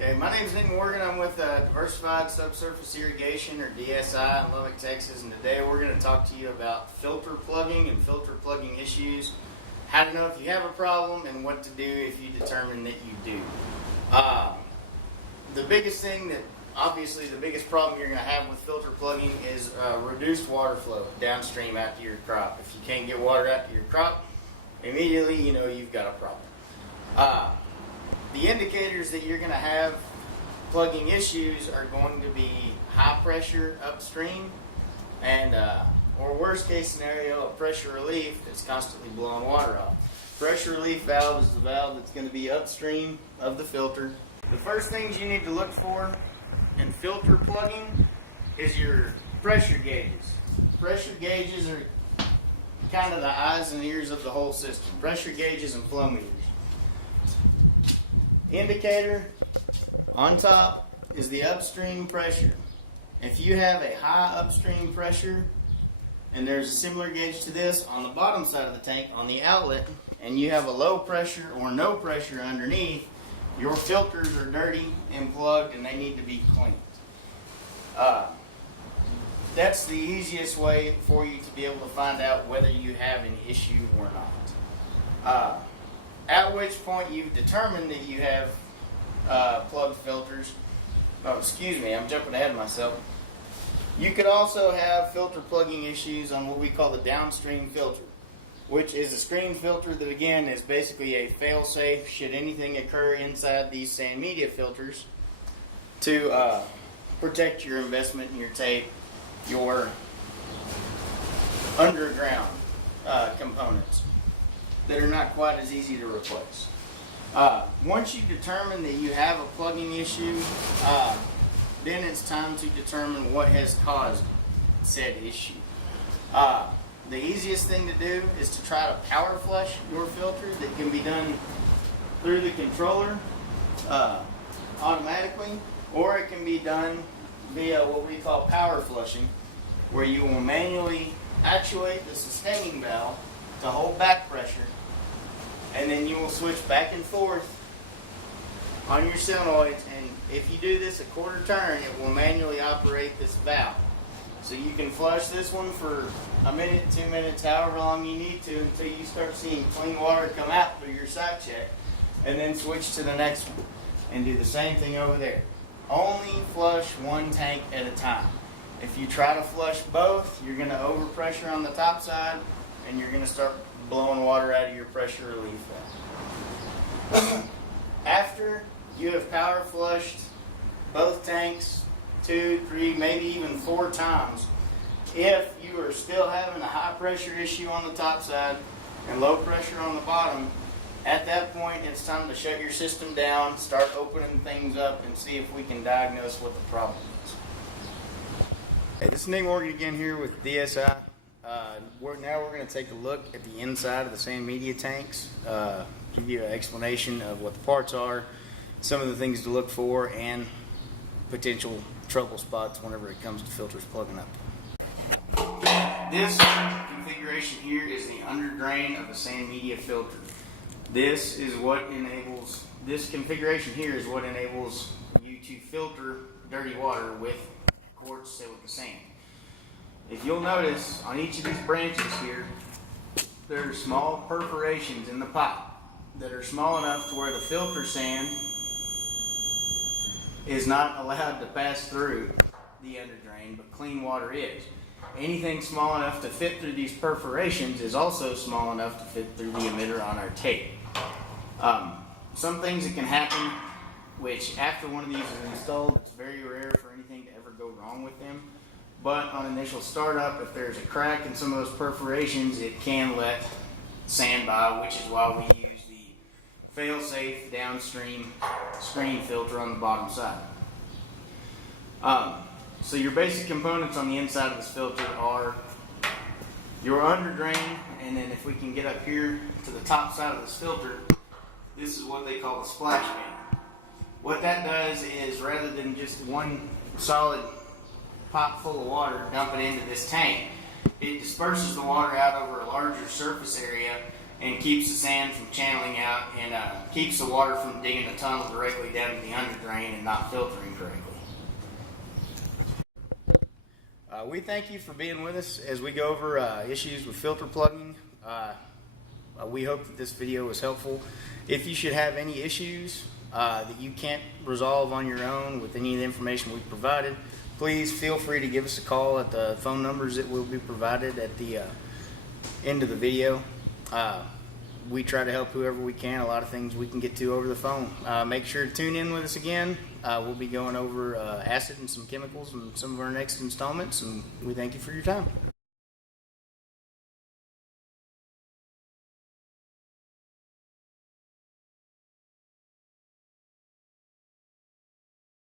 Okay, my name is Nick Morgan. I'm with Diversified Subsurface Irrigation, or DSI, in Lubbock, Texas, and today we're going to talk to you about filter plugging and filter plugging issues, how to know if you have a problem, and what to do if you determine that you do. The biggest thing that, obviously the biggest problem you're going to have with filter plugging is reduced water flow downstream out to your crop. If you can't get water out to your crop, immediately you know you've got a problem. The indicators that you're going to have plugging issues are going to be high pressure upstream and, or worst case scenario, a pressure relief that's constantly blowing water off. Pressure relief valve is the valve that's going to be upstream of the filter. The first things you need to look for in filter plugging is your pressure gauges. Pressure gauges are kind of the eyes and ears of the whole system. Pressure gauges and flow meters. Indicator on top is the upstream pressure. If you have a high upstream pressure, and there's a similar gauge to this on the bottom side of the tank on the outlet, and you have a low pressure or no pressure underneath, your filters are dirty and plugged and they need to be cleaned. That's the easiest way for you to be able to find out whether you have an issue or not. At which point you've determined that you have plugged filters. Oh, excuse me, I'm jumping ahead of myself. You could also have filter plugging issues on what we call the downstream filter, which is a screen filter that, again, is basically a fail-safe should anything occur inside these sand media filters to protect your investment in your tape, your underground components that are not quite as easy to replace. Once you determine that you have a plugging issue, then it's time to determine what has caused said issue. The easiest thing to do is to try to power flush your filter. That can be done through the controller automatically, or it can be done via what we call power flushing, where you will manually actuate the sustaining valve to hold back pressure, and then you will switch back and forth on your solenoids, and if you do this a quarter turn, it will manually operate this valve. So you can flush this one for a minute, 2 minutes, however long you need to, until you start seeing clean water come out through your site check, and then switch to the next one and do the same thing over there. Only flush one tank at a time. If you try to flush both, you're going to overpressure on the top side, and you're going to start blowing water out of your pressure relief valve. After you have power flushed both tanks 2, 3, maybe even 4 times, if you are still having a high pressure issue on the top side and low pressure on the bottom, at that point it's time to shut your system down, start opening things up, and see if we can diagnose what the problem is. Hey, this is Nick Morgan again here with DSI. Now we're going to take a look at the inside of the sand media tanks, give you an explanation of what the parts are, some of the things to look for, and potential trouble spots whenever it comes to filters plugging up. This configuration here is the under drain of the sand media filter. This configuration here is what enables you to filter dirty water with quartz silica sand. If you'll notice, on each of these branches here, there are small perforations in the pipe that are small enough to where the filter sand is not allowed to pass through the under drain, but clean water is. Anything small enough to fit through these perforations is also small enough to fit through the emitter on our tape. Some things that can happen, which after one of these is installed, it's very rare for anything to ever go wrong with them. But on initial startup, if there's a crack in some of those perforations, it can let sand by, which is why we use the fail-safe downstream screen filter on the bottom side. So your basic components on the inside of this filter are your under drain, and then if we can get up here to the top side of this filter, this is what they call the splash pan. What that does is, rather than just one solid pot full of water dumping into this tank, it disperses the water out over a larger surface area and keeps the sand from channeling out, and keeps the water from digging the tunnel directly down to the under drain and not filtering correctly. We thank you for being with us as we go over issues with filter plugging. We hope that this video was helpful. If you should have any issues that you can't resolve on your own with any of the information we've provided, please feel free to give us a call at the phone numbers that will be provided at the end of the video. We try to help whoever we can. A lot of things we can get to over the phone. Make sure to tune in with us again. We'll be going over acid and some chemicals in some of our next installments, and we thank you for your time.